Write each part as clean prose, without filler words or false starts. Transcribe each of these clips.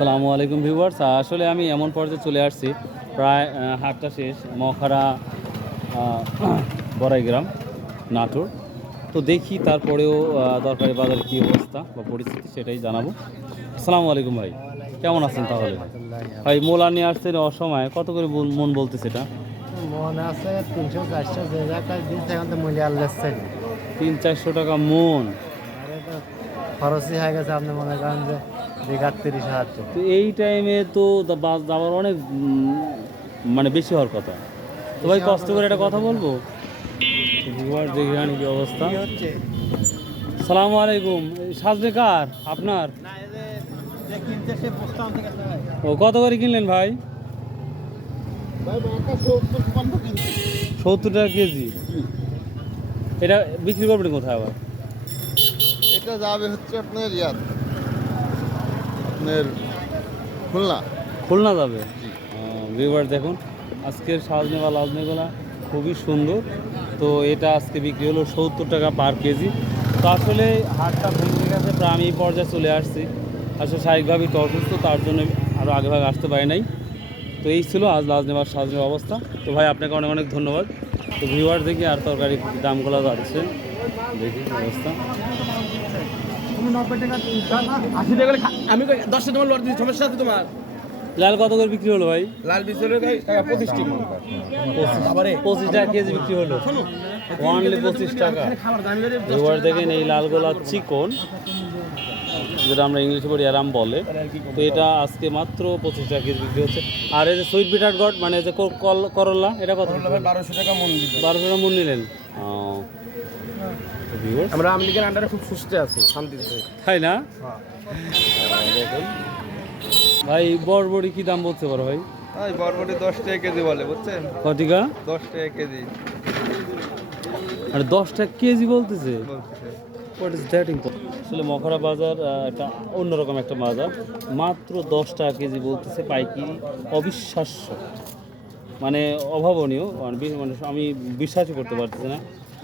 আসসালামু আলাইকুম ভিউয়ার্স। আসলে আমি এমন পর্যায়ে চলে আসছি, প্রায় হাটটা শেষ, মখারা বড়াইগ্রাম নাটোর। তো দেখি তারপরেও দরকারি বাজারের কী অবস্থা বা পরিস্থিতি সেটাই জানাবো। আসসালামু আলাইকুম ভাই, কেমন আছেন? তাহলে ভাই মোলা নিয়ে আসছেন অসময়ে, কত করে মন বলতেছে এটা? মনে আছে 300-400 যে জায়গায় দিচ্ছে এখন তো মূল্য আল্লাহছে 300-400 টাকা মন। আরে তো খরচই হয়ে গেছে। আপনি মনে করেন যে বিঘা 30,000। তো এই টাইমে তো বাস যাওয়ার অনেক মানে বেশি হওয়ার কথা। তো ভাই কষ্ট করে একটা কথা বলবো, ভিউয়ার্স দেখি এখানে কি অবস্থা। হচ্ছে সালামু আলাইকুম, সাজনে কার আপনার? না এই যে কিনতে সে বস্তা আনতে গেছে ভাই। ও কত করে কিনলেন ভাই? ভাই বাটা 70-50 কিনতে 70 টাকা কেজি। এটা বিক্রি করবেন কোথায় আবার? এটা যাবে হচ্ছে আপনার আপনার খুলনা। খুলনা যাবে। ভিউয়ার দেখুন, আজকের সাজনে বা লাজনেগুলা খুবই সুন্দর। তো এটা আজকে বিক্রি হলো 70 টাকা পার কেজি। তো আসলে হাটটা ভেঙে গেছে, প্রায় আমি এই পর্যায়ে চলে আসছি। আসলে শারীরিকভাবে একটু অসুস্থ, তার জন্য আরও আগেভাগে আসতে পারি নাই। তো এই ছিল আজ লাজনে বা সাজনের অবস্থা। তো ভাই আপনাকে অনেক অনেক ধন্যবাদ। তো ভিউয়ার দেখি আর তরকারি দামগুলো যাচ্ছে, দেখি অবস্থা। আমি 10 টাকা লট দিচ্ছি, সমস্যা আছে তোমার? লাল কত করে বিক্রি হলো ভাই? লাল বিশ হলো 25 টাকা। 25 টাকা কেজি বিক্রি হলো, অনলি 25 টাকা। এবার দেখেন এই লালগোলা চিকন, যেটা আমরা ইংলিশে বলি আরাম বলে। তো এটা আজকে মাত্র 25 টাকা কেজি বিক্রি হচ্ছে। আর এই যে সুইট বিটার গড মানে যে করল্লা, এটা কত? 1200 টাকা মন দিতে। 1200 টাকা মন নিলেন। আমরা আমেরিকান আন্ডারে খুব সুস্থ আছি, শান্তিতে। তাই না? দেখুন ভাই, বড়বড়ি কি দাম বলতে পারো ভাই? ভাই বরবটি 10 টাকা কেজি বলে, বুঝছেন? কটিকা? 10 টাকা কেজি আর 10 টাকা কেজি বলতেছে। বলতেছে। What is that important? আসলে মখরা বাজার একটা অন্যরকম একটা বাজার, মাত্র 10 টাকা কেজি বলতেছে পাইকারি। অবিশ্বাস্য, মানে অভাবনীয়, মানে আমি বিশ্বাসই করতে পারতেছি না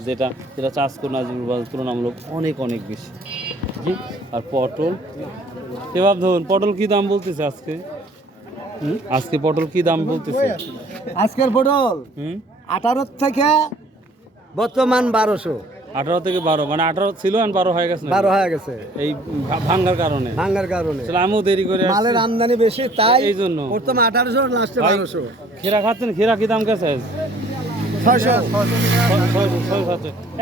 যেটা যেটা চাষকর নাজিবুর বাজার তুলনামূলক অনেক অনেক বেশি। জি। আর পটল, এবার ধরুন পটল কি দাম বলতেছে আজকে? আজকে পটল কি দাম বলতেছে? আজকের পটল 18 থেকে বর্তমান 1200। 18 থেকে 12, মানে 18 ছিল আর 12 হয়ে গেছে। 12 হয়ে গেছে এই ভাঙ্গার কারণে। ভাঙার কারণে আসলে আমিও দেরি করে আসছি। মালের আমদানি বেশি, তাই এই জন্য প্রথম 1800, লাস্টে ভাই, 1200। খেরা খাচ্ছেন? খেরা কি দাম গেছে? 600।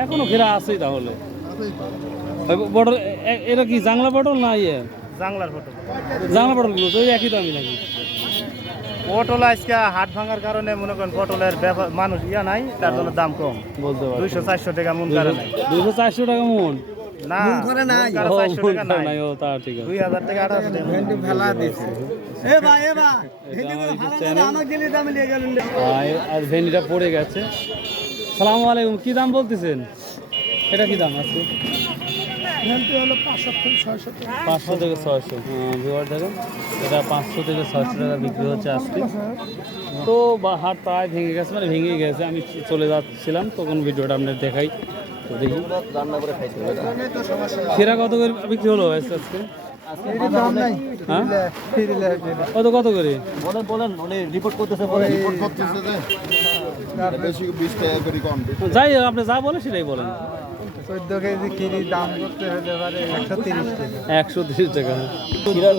এখনো খেরা আছেই তাহলে। পটল এটা কি জাংলা পটল না ইয়ে? জাংলার পটল। জাংলা পটল কি বলছো? ওই একই দামই নাকি? পটল আজকে হাট ভাঙার কারণে মনে করেন পটলের মানুষ নাই, তার জন্য দাম কম। বলতে পারছি। 200-400 টাকা মন কারণে। 200-400 টাকা মন? না, মন করে নাই। মন করে ও, 400 টাকা মন নাই। নাই, ও তা ঠিক আছে। 2000 থেকে 1800 টাকা। ভেন্ডি ফেলা দিছে। এ ভাই এটা আমার ইউটিউব ফেলা চ্যানেল। আমাকে দিলে দামে নিয়ে গেলেন। আর ভেন্ডিটা পড়ে গেছে। সালামু আলাইকুম, কি দাম বলতেছেন? এটা কি দাম আছে? ভেন্ডি হলো 500 থেকে 600 টাকা। 500 থেকে 600। ভিউয়ার দেখেন, এটা 500 থেকে 600 টাকা বিক্রি হচ্ছে আজকে। তো হাট প্রায় ভেঙে গেছে, মানে ভেঙেই গেছে। আমি চলে যাচ্ছিলাম, তখন ভিডিওটা আপনার দেখাই। তো দেখি খেরা কত করে বিক্রি হলো আজকে? দাম নাই। হ্যাঁ, কত করে? বলেন উনি রিপোর্ট করতেছে। রিপোর্ট করতেছে যে বেশি 20 টাকা করে কম। যাই হোক, আপনি যা বলেন সেটাই বলেন। 14 কেজি কিরি দাম করতে হতে পারে 130 টাকা। 130 টাকা। 14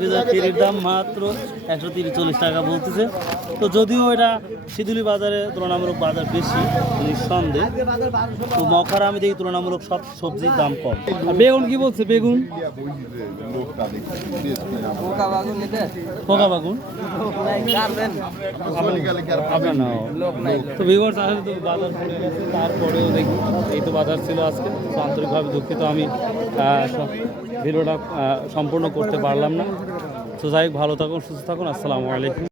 কেজি কেরির দাম মাত্র 130-40 টাকা বলতেছে। তো যদিও এটা শিদুলি বাজারে তুলনামূলক বাজার বেশি, নিঃসন্দেহ। তো মখারা আমি দেখি তুলনামূলক সব সবজির দাম কম। আর বেগুন কি বলছে? বেগুন পোকা বাগুন আপনার না। তো ভিউয়ার্স আসলে তো বাজার পড়ে গেছে, তারপরেও দেখি এই তো বাজার ছিল আজকে। তো আন্তরিকভাবে দুঃখিত, আমি ভিডিওটা সম্পূর্ণ করতে পারলাম না। তো যাই হোক, ভালো থাকুন, সুস্থ থাকুন। আসসালামু আলাইকুম।